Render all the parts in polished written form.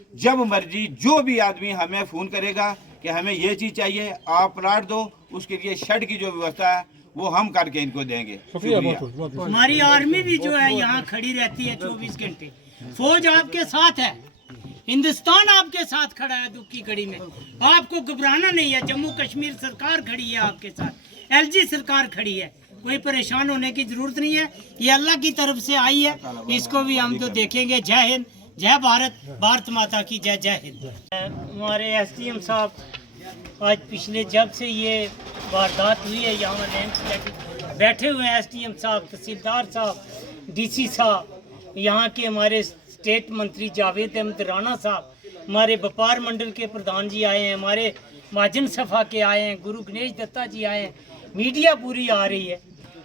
जब मर्जी जो भी आदमी हमें फ़ोन करेगा कि हमें ये चीज़ चाहिए, आप प्लाट दो, उसके लिए शेड की जो व्यवस्था है वो हम करके इनको देंगे। शुक्रिया। हमारी आर्मी भी जो है यहाँ खड़ी रहती है 24 घंटे। फौज आपके साथ है, हिंदुस्तान आपके साथ खड़ा है दुख की घड़ी में। आपको घबराना नहीं है। जम्मू कश्मीर सरकार खड़ी है आपके साथ, एलजी सरकार खड़ी है, कोई परेशान होने की जरूरत नहीं है। ये अल्लाह की तरफ से आई है, इसको भी हम तो देखेंगे। जय हिंद, जय भारत, भारत माता की जय। जय हिंद। हमारे एसडीएम साहब आज पिछले जब से ये वारदात हुई है यहाँ लैंड बैठे हुए हैं। एसडीएम साहब, तहसीलदार साहब, डीसी साहब, यहाँ के हमारे स्टेट मंत्री जावेद अहमद राणा साहब, हमारे व्यापार मंडल के प्रधान जी आए हैं, हमारे महाजन सभा के आए हैं, गुरु गणेश दत्ता जी आए हैं, मीडिया पूरी आ रही है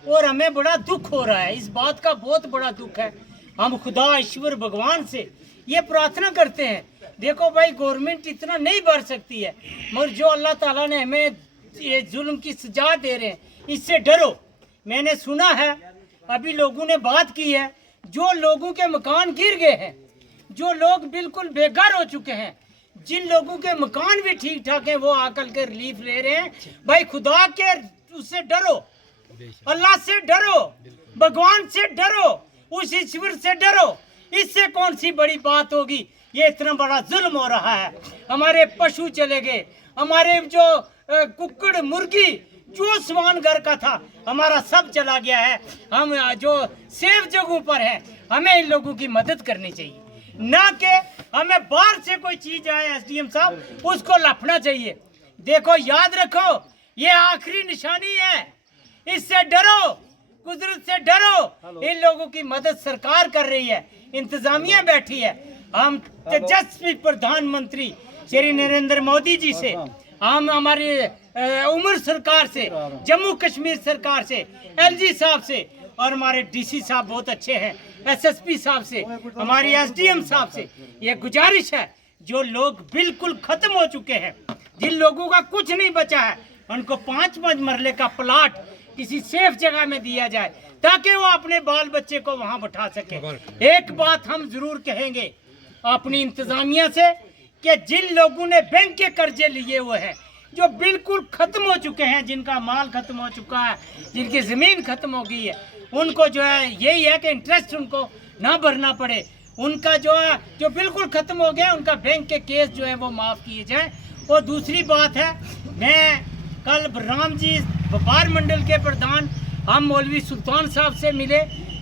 और हमें बड़ा दुख हो रहा है। इस बात का बहुत बड़ा दुख है। हम खुदा ईश्वर भगवान से ये प्रार्थना करते हैं, देखो भाई गवर्नमेंट इतना नहीं बढ़ सकती है, मगर जो अल्लाह ताला ने हमें ये जुल्म की सजा दे रहे हैं, इससे डरो। मैंने सुना है, अभी लोगों ने बात की है, जो लोगों के मकान गिर गए हैं, जो लोग बिल्कुल बेघर हो चुके हैं, जिन लोगों के मकान भी ठीक ठाक हैं, वो आकर के रिलीफ ले रहे हैं। भाई खुदा के उससे डरो, अल्लाह से डरो, भगवान से डरो, उस ईश्वर से डरो। इससे कौन सी बड़ी बात होगी? ये इतना बड़ा जुल्म हो रहा है। हमारे पशु चले गए, हमारे जो कुक्कड़ मुर्गी जो सामान घर का था हमारा सब चला गया है। हम जो सेफ जगहों पर हैं, हमें इन लोगों की मदद करनी चाहिए, ना कि हमें बाहर से कोई चीज आए एसडीएम साहब उसको लपना चाहिए। देखो याद रखो, ये आखिरी निशानी है, इससे डरो, कुदरत से डरो। इन लोगों की मदद सरकार कर रही है, इंतजामिया बैठी है। हम तेजस्वी प्रधानमंत्री श्री नरेंद्र मोदी जी से, हम हमारी उमर सरकार से, जम्मू कश्मीर सरकार से, एलजी साहब से और हमारे डीसी साहब बहुत अच्छे हैं, एसएसपी साहब से, हमारी एसडीएम साहब से ये गुजारिश है, जो लोग बिल्कुल खत्म हो चुके हैं, जिन लोगों का कुछ नहीं बचा है, उनको 5-5 मरले का प्लाट किसी सेफ जगह में दिया जाए ताकि वो अपने बाल बच्चे को वहां बैठा सके। एक बात हम जरूर कहेंगे अपनी इंतजामिया से कि जिन लोगों ने बैंक के कर्जे लिए हुए हैं, जो बिल्कुल खत्म हो चुके हैं, जिनका माल खत्म हो चुका है, जिनकी जमीन खत्म हो गई है, उनको जो है यही है कि इंटरेस्ट उनको ना भरना पड़े। उनका जो है जो बिल्कुल खत्म हो गया, उनका बैंक के केस जो है वो माफ़ किए जाएं। और दूसरी बात है, मैं कल राम जी व्यापार मंडल के प्रधान हम मौलवी सुल्तान साहब से मिले,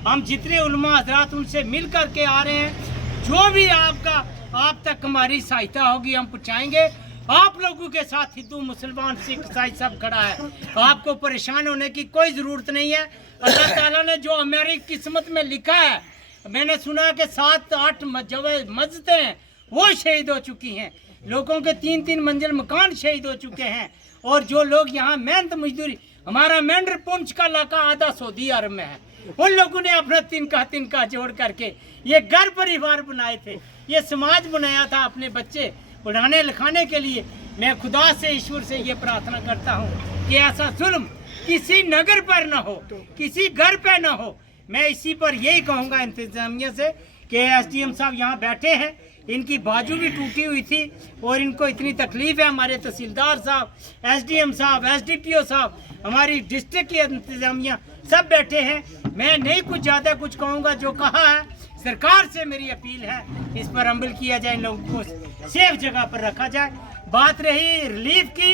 हम जितने उलमा हजरात उनसे मिल करके आ रहे हैं। जो भी आप तक हमारी सहायता होगी हम पहुँचाएंगे। आप लोगों के साथ हिंदू मुसलमान सिख ईसाई सब खड़ा है, आपको परेशान होने की कोई ज़रूरत नहीं है। अल्लाह ताला ने जो हमारी किस्मत में लिखा है, मैंने सुना कि 7-8 मस्जिदें हैं वो शहीद हो चुकी हैं, लोगों के 3-3 मंजिल मकान शहीद हो चुके हैं। और जो लोग यहाँ मेहनत मजदूरी, हमारा मेंढर पुंछ का इलाका आधा सऊदी अरब में है, उन लोगों ने अपना तिनका जोड़ करके ये घर परिवार बनाए थे, ये समाज बनाया था अपने बच्चे पढ़ाने लिखाने के लिए। मैं खुदा से ईश्वर से ये प्रार्थना करता हूँ कि ऐसा जुल्म किसी नगर पर ना हो, किसी घर पर ना हो। मैं इसी पर यही कहूँगा इंतजामिया से कि एसडीएम साहब यहाँ बैठे हैं, इनकी बाजू भी टूटी हुई थी और इनको इतनी तकलीफ है। हमारे तहसीलदार साहब, एसडीएम साहब, एसडीपीओ साहब, हमारी डिस्ट्रिक्ट की इंतजामिया सब बैठे हैं। मैं नहीं कुछ ज़्यादा कुछ कहूँगा, जो कहा है सरकार से मेरी अपील है इस पर अमल किया जाए, इन लोगों को सेफ जगह पर रखा जाए। बात रही रिलीफ की,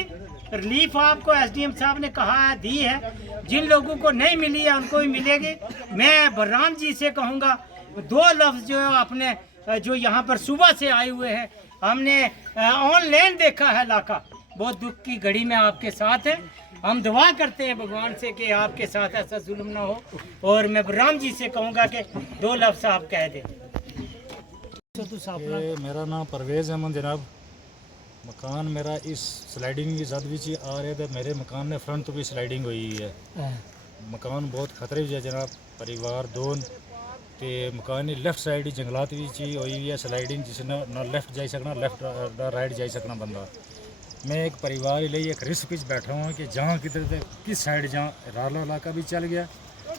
रिलीफ आपको एसडीएम साहब ने कहा है दी है, जिन लोगों को नहीं मिली है उनको भी मिलेगी। मैं बलराम जी से कहूँगा 2 लफ्ज़ जो अपने जो यहाँ पर सुबह से आए हुए हैं, हमने ऑनलाइन देखा है इलाका, बहुत दुख की घड़ी में आपके साथ है। हम दुआ करते हैं भगवान से कि आपके साथ ऐसा जुल्म ना हो। और मैं बलराम जी से कहूँगा कि 2 लफ्ज़ आप कह दें। मेरा नाम परवेज़ अहमद जनाब। मकान मेरा इस स्लाइडिंग की जद विच आ रहे थे, मेरे मकान ने फ्रंट तो भी स्लाइडिंग हुई है। मकान बहुत खतरे विच है जनाब, परिवार 2 ते मकान की लेफ्ट साइड जंगलात विच ही हुई है स्लाइडिंग, जिसने ना लेफ्ट जाई सकना, लेफ्ट ना राइट जाई सकना बंदा। मैं एक परिवार लिए एक रिस्क विच बैठा हूँ कि जहाँ किधर तक किस साइड जहाँ रालो इलाका भी चल गया,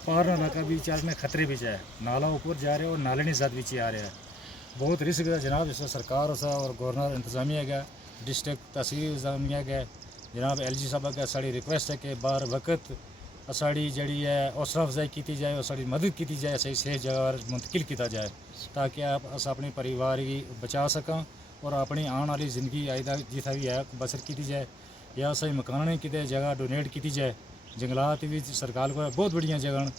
पार इलाका भी चलने खतरे विच है, नाला ऊपर जा रहा है और नाले ने जद विच आ रहा है। बहुत रिस्क है जनाब, इसमें सरकार सा और गवर्नर इंतजामिया गया, डिस्ट्रिक्ट तहसील इंतजामिया गया जनाब। LG साहब अगर साड़ी रिक्वेस्ट है कि बार वक्त साड़ी जड़ी है हौसला अफजाई की जाए और साड़ी मदद की जाए, सही सेफ जगह मुंतकिल किया जाए ताकि आप अस अपने परिवार की बचा सकें और अपनी आने वाली जिंदगी आइंदा जितना भी है बसर की जाए। या सही मकान कि जगह डोनेट की जाए, जंगलात भी सरकार को बहुत बढ़िया जगह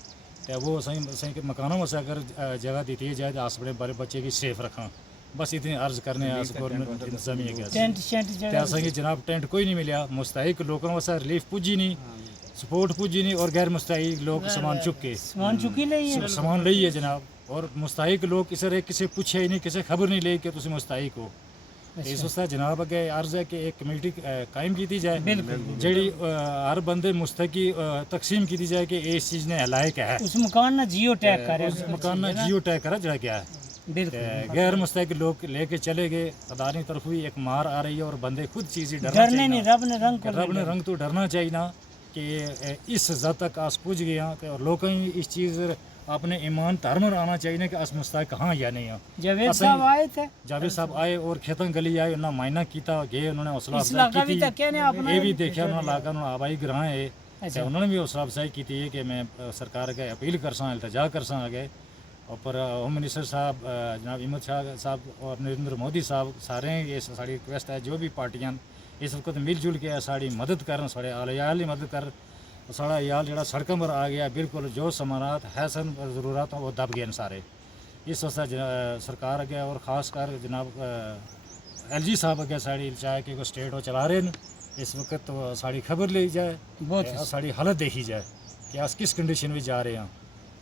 तो वो सही मकानों में से अगर जगह दी जाए तो अस अपने बड़े बच्चे की सेफ रखें। बस इतनी अर्ज करने गवर्नमेंट इंतजामिया के जनाब टेंट कोई नहीं मिला, मुस्तहिक लोगों वास्ते रिलीफ पुजी नहीं, सपोर्ट पुजी नहीं और गैर मुस्तहिक लोग सामान सामान ली है जनाब। और मुस्तहिक लोग किसी पूछे ही नहीं, किसी खबर नहीं ले कि तुम मुस्तहिक हो। इस वास्ते जनाब अगे अर्ज है कि एक कमेटी कायम की जाए जी हर बंदे मुस्तकी तकसीम की जाए कि इस चीज़ ने लायक है उस मकान ना जियो टैग करे, उस मकान ना जियो टैग करा जरा क्या है। गैर मुस्तक लोग लेके चले गए, अदालती तरफ भी एक मार आ रही है और बंदे खुद चीज़ डरने नहीं, रब ने रंग तो डरना चाहिए ना कि इस जद तक अस पुज गए हैं और लोग इस चीज़ अपने ईमान धर्म आना चाहिए ना कि अस मुस्तक हाँ या नहीं हाँ। जावेद साहब आए थे, जावेद साहब आए और खेतन गली आए, उन्होंने मायना किया गए, उन्होंने हौसला अफजाई की, ये भी देखा उन्होंने लाकर उन्होंने आबाई ग्रां है उन्होंने भी हौसला अफजाई की है कि मैं सरकार के अपील कर सा इल्तजा कर सा आगे। और पर होम मिनिस्टर साहब जनाब अहमद शाह साहब और नरेंद्र मोदी साहब सारे ये साड़ी रिक्वेस्ट है जो भी पार्टियां इस वक्त मिलजुल के साड़ी मदद करन, साढ़े आलियाल की मदद कर, साढ़ा याल जरा सड़कों पर आ गया बिल्कुल जो समानात है सन ज़रूरत वो दब गए सारे। इस वास्ते सरकार अगे और ख़ास कर जनाब LG साहब अगे साड़ी चाहे कि कोई स्टेट वो चला रहे हैं इस वक्त तो साड़ी खबर ली जाए, साड़ी हालत देखी जाए कि अस किस कंडीशन में जा रहे हैं।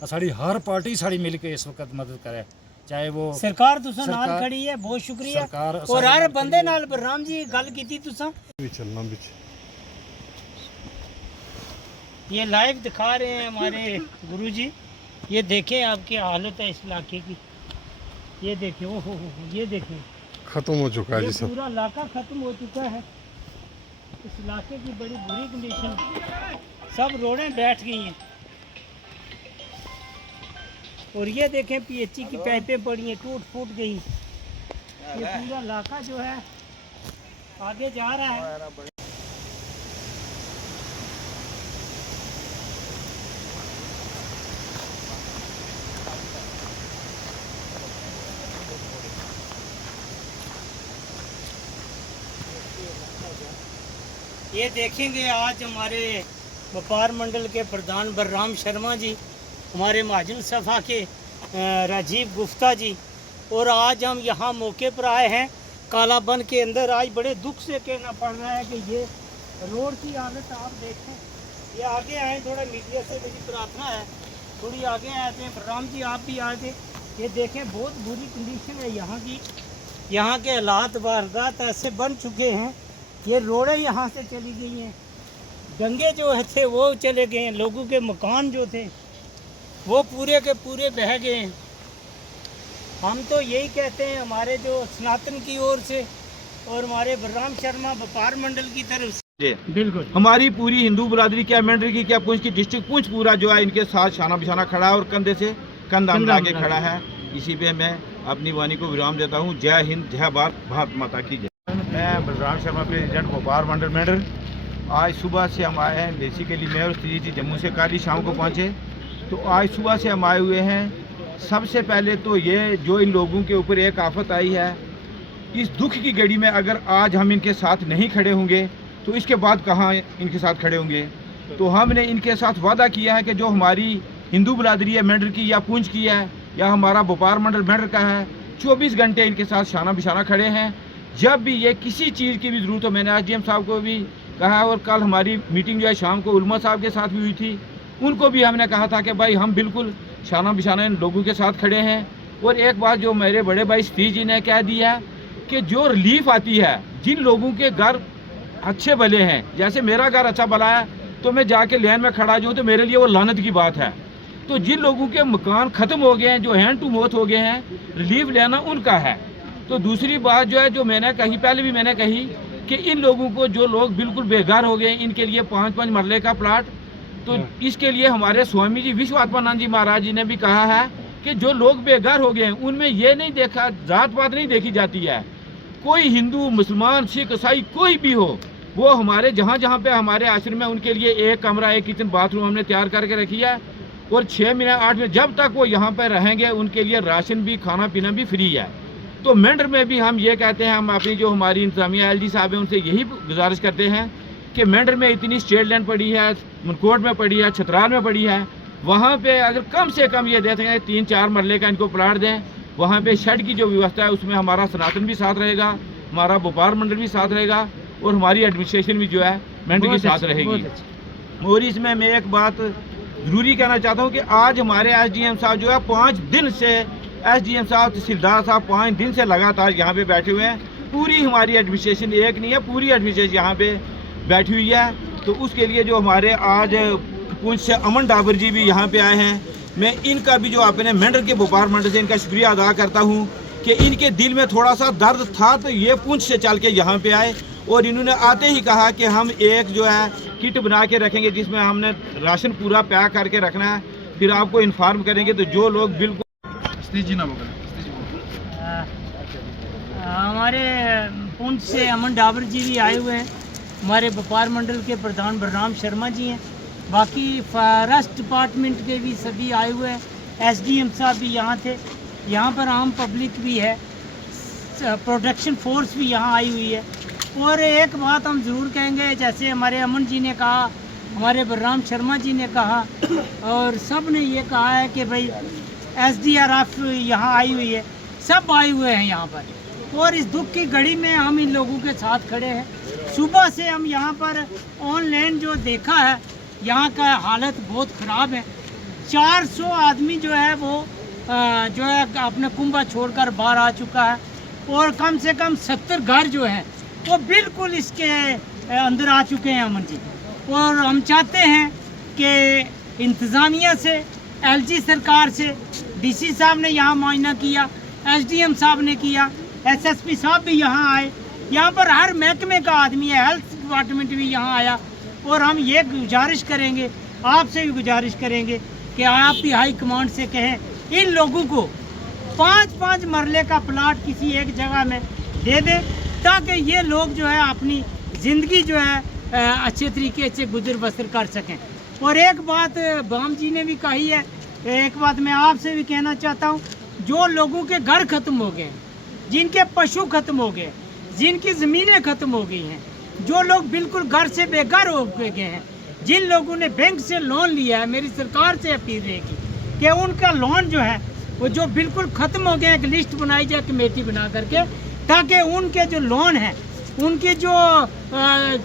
साड़ी हर पार्टी साड़ी मिल के इस वक्त मदद करे, चाहे वो सरकार तुसा नाल खड़ी है, बहुत शुक्रिया। और हर बंदे नाल बलराम जी गल कीती तुसा, ये लाइव दिखा रहे हैं हमारे गुरुजी। ये देखें आपकी हालत है इस इलाके की, ये देखें, ओहो ये देखें खत्म हो चुका है जी, सब पूरा इलाका खत्म हो चुका है। इस इलाके की बड़ी बुरी कंडीशन, सब रोडें बैठ गई हैं। और ये देखें PHE की पाइपें पड़ी हैं, टूट फूट गई। ये पूरा इलाका जो है आगे जा रहा है। ये देखेंगे आज हमारे व्यापार मंडल के प्रधान बलराम शर्मा जी, हमारे महाजन सफ़ा के राजीव गुप्ता जी, और आज हम यहाँ मौके पर आए हैं कालाबन के अंदर। आज बड़े दुख से कहना पड़ रहा है कि ये रोड की हालत आप देखें। ये आगे आए, थोड़ा मीडिया से मेरी प्रार्थना है थोड़ी आगे आए थे। बलराम जी आप भी आए थे। ये देखें बहुत बुरी कंडीशन है यहाँ की, यहाँ के हालात वारदात ऐसे बन चुके हैं। ये रोडें यहाँ से चली गई हैं, गंगे जो थे वो चले गए हैं, लोगों के मकान जो थे वो पूरे के पूरे बह गए हैं। हम तो यही कहते हैं हमारे जो सनातन की ओर से और हमारे बलराम शर्मा व्यापार मंडल की तरफ से, बिल्कुल हमारी पूरी हिंदू बिरादरी क्या मंडल की क्या पुंछ की डिस्ट्रिक्ट पुंछ पूरा जो है इनके साथ शाना बिशाना खड़ा है और कंधे से कंधा मिला के खड़ा है। इसी पे मैं अपनी वाणी को विराम देता हूँ। जय हिंद, जय भारत माता की जय। मैं बलराम शर्मा प्रेसिडेंट व्यापार मंडल मेडल। आज सुबह से हम आए हैं बेसिकली मैं और स्त्री जी जम्मू से कल ही शाम को पहुँचे। तो आज सुबह से हम आए हुए हैं। सबसे पहले तो ये जो इन लोगों के ऊपर एक आफत आई है, इस दुख की घड़ी में अगर आज हम इनके साथ नहीं खड़े होंगे तो इसके बाद कहाँ इनके साथ खड़े होंगे। तो हमने इनके साथ वादा किया है कि जो हमारी हिंदू बिरादरी है मेंढर की या पूंछ की है या हमारा व्यापार मंडल मेंढर का है, 24 घंटे इनके साथ शाना बिशाना खड़े हैं। जब भी ये किसी चीज़ की भी ज़रूरत हो, मैंने आज DM साहब को भी कहा और कल हमारी मीटिंग जो है शाम को उलमा साहब के साथ भी हुई थी, उनको भी हमने कहा था कि भाई हम बिल्कुल शाना बिशाना इन लोगों के साथ खड़े हैं। और एक बात जो मेरे बड़े भाई सतीश जी ने कह दी है कि जो रिलीफ आती है जिन लोगों के घर अच्छे भले हैं, जैसे मेरा घर अच्छा भला है तो मैं जाके लाइन में खड़ा जाऊँ तो मेरे लिए वो लानत की बात है। तो जिन लोगों के मकान ख़त्म हो गए हैं, जो हैंड टू माउथ हो गए हैं, रिलीफ लेना उनका है। तो दूसरी बात जो है जो मैंने कही, पहले भी मैंने कही कि इन लोगों को जो लोग बिल्कुल बेघर हो गए इनके लिए 5-5 मरले का प्लाट, तो इसके लिए हमारे स्वामी जी विश्वात्मानंद जी महाराज जी ने भी कहा है कि जो लोग बेघर हो गए हैं उनमें ये नहीं देखा, जात पात नहीं देखी जाती है। कोई हिंदू, मुसलमान, सिख, ईसाई कोई भी हो, वो हमारे जहाँ जहाँ पे हमारे आश्रम में उनके लिए एक कमरा, एक किचन, बाथरूम हमने तैयार करके रखी है। और 6 महीने 8 महीने जब तक वो यहाँ पर रहेंगे उनके लिए राशन भी, खाना पीना भी फ्री है। तो मेंढर में भी हम ये कहते हैं, हम अपनी जो हमारी इंतजामिया LG साहब हैं उनसे यही गुजारिश करते हैं कि मेंढर में इतनी स्टेट लैंड पड़ी है, मनकोट में पड़ी है, छतराल में पड़ी है, वहाँ पे अगर कम से कम ये देते हैं 3-4 मरले का इनको प्लाट दें। वहाँ पे शेड की जो व्यवस्था है उसमें हमारा सनातन भी साथ रहेगा, हमारा व्यापार मंडल भी साथ रहेगा और हमारी एडमिनिस्ट्रेशन भी जो है मेंढर के साथ रहेगी। और इसमें मैं एक बात ज़रूरी कहना चाहता हूँ कि आज हमारे SDM साहब जो है 5 दिन से, SDM साहब, तहसीलदार साहब 5 दिन से लगातार यहाँ पे बैठे हुए हैं। पूरी हमारी एडमिनिस्ट्रेशन, एक नहीं है, पूरी एडमिनिस्ट्रेशन यहाँ पे बैठी हुई है। तो उसके लिए जो हमारे आज पुंछ से अमन डाबर जी भी यहाँ पे आए हैं, मैं इनका भी जो अपने मेंढर के व्यापार मंडल से इनका शुक्रिया अदा करता हूँ कि इनके दिल में थोड़ा सा दर्द था तो ये पुंछ से चल के यहाँ पे आए और इन्होंने आते ही कहा कि हम एक जो है किट बना के रखेंगे जिसमें हमने राशन पूरा पैक करके रखना है, फिर आपको इन्फॉर्म करेंगे। तो जो लोग बिल्कुल हमारे पुंछ से अमन डाबर जी भी आए हुए हैं, हमारे व्यापार मंडल के प्रधान बलराम शर्मा जी हैं, बाकी फॉरेस्ट डिपार्टमेंट के भी सभी आए हुए हैं, SDM साहब भी यहाँ थे, यहाँ पर आम पब्लिक भी है, प्रोटेक्शन फोर्स भी यहाँ आई हुई है। और एक बात हम ज़रूर कहेंगे, जैसे हमारे अमन जी ने कहा, हमारे बलराम शर्मा जी ने कहा और सब ने ये कहा है कि भाई SDRF यहाँ आई हुई है, सब आए हुए हैं यहाँ पर और इस दुख की घड़ी में हम इन लोगों के साथ खड़े हैं। सुबह से हम यहाँ पर ऑनलाइन जो देखा है, यहाँ का हालत बहुत ख़राब है। 400 आदमी जो है वो जो है अपने कुंभा छोड़कर बाहर आ चुका है और कम से कम 70 घर जो हैं वो बिल्कुल इसके अंदर आ चुके हैं अमन जी। और हम चाहते हैं कि इंतज़ामिया से, LG सरकार से, DC साहब ने यहाँ मुआयना किया, SDM साहब ने किया, SSP साहब भी यहाँ आए, यहाँ पर हर महकमे का आदमी है, हेल्थ डिपार्टमेंट भी यहाँ आया। और हम ये गुजारिश करेंगे, आपसे भी गुजारिश करेंगे कि आप भी हाई कमांड से कहें इन लोगों को 5-5 मरले का प्लाट किसी एक जगह में दे दें ताकि ये लोग जो है अपनी ज़िंदगी जो है अच्छे तरीके से गुजर बसर कर सकें। और एक बात बाम जी ने भी कही है, एक बात मैं आपसे भी कहना चाहता हूँ, जो लोगों के घर ख़त्म हो गए, जिनके पशु ख़त्म हो गए, जिनकी ज़मीनें ख़त्म हो गई हैं, जो लोग बिल्कुल घर से बेघर हो गए हैं, जिन लोगों ने बैंक से लोन लिया है, मेरी सरकार से अपील रहेगी कि उनका लोन जो है वो जो बिल्कुल ख़त्म हो गया, एक लिस्ट बनाई जाए कमेटी बना करके, ताकि उनके जो लोन है, उनके जो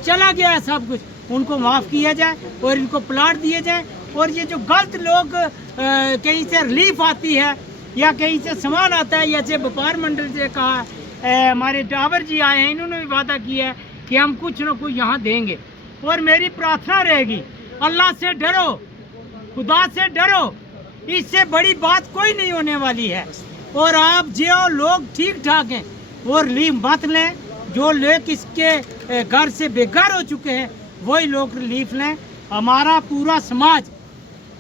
चला गया है सब कुछ, उनको माफ़ किया जाए और इनको प्लाट दिए जाए। और ये जो गलत लोग कहीं से रिलीफ आती है या कहीं से सामान आता है, जैसे व्यापार मंडल से कहा, हमारे डाबर जी आए हैं, इन्होंने भी वादा किया है कि हम कुछ न कुछ यहाँ देंगे। और मेरी प्रार्थना रहेगी, अल्लाह से डरो, खुदा से डरो, इससे बड़ी बात कोई नहीं होने वाली है। और आप जो लोग ठीक ठाक हैं वो रिलीफ मत लें, जो लोग इसके घर से बेघर हो चुके हैं वही लोग रिलीफ लें। हमारा पूरा समाज,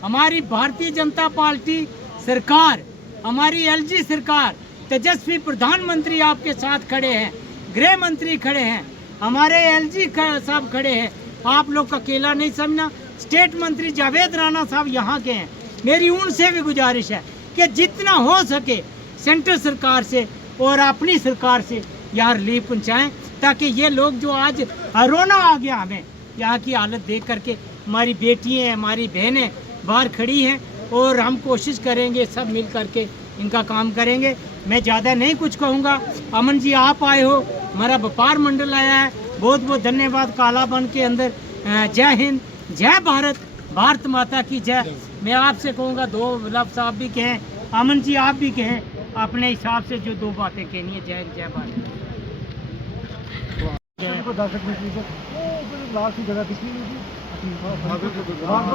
हमारी भारतीय जनता पार्टी सरकार, हमारी LG सरकार, तेजस्वी प्रधानमंत्री आपके साथ खड़े हैं, गृह मंत्री खड़े हैं, हमारे LG साहब खड़े हैं, आप लोग अकेला नहीं समझना। स्टेट मंत्री जावेद राणा साहब यहाँ के हैं, मेरी उनसे भी गुजारिश है कि जितना हो सके सेंट्रल सरकार से और अपनी सरकार से यहाँ रिलीफ पहुँचाएँ, ताकि ये लोग जो आज रोना आ गया हमें यहाँ की हालत देख करके, हमारी बेटियाँ, हमारी बहनें बाहर खड़ी हैं और हम कोशिश करेंगे सब मिल करके इनका काम करेंगे। मैं ज़्यादा नहीं कुछ कहूँगा। अमन जी आप आए हो, हमारा व्यापार मंडल आया है, बहुत बहुत धन्यवाद। कालाबन के अंदर जय हिंद, जय भारत, भारत माता की जय। मैं आपसे कहूँगा 2 लफ्ज़ आप भी कहें, अमन जी आप भी कहें अपने हिसाब से जो 2 बातें कहनी है। जय हिंद, जय भारत।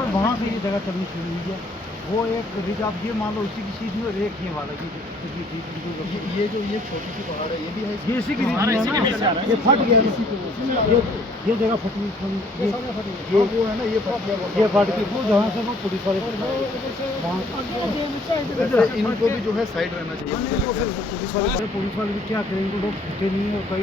वहाँ से ये जगह चलनी शुरू हुई है। वो एक रिज आप ये मान लो उसी की चीज में रेख ये वाला ये छोटी सी पहाड़ है ये भी है ये इसी की रिज में है ना ये फट गया ये जगह फटी ये वो है ना ये फट गया वो जहाँ से वो पुलिस वाले इनको भी जो है साइड रहना चाहिए पुलिस वाले भी क्या करेंगे लोग नहीं और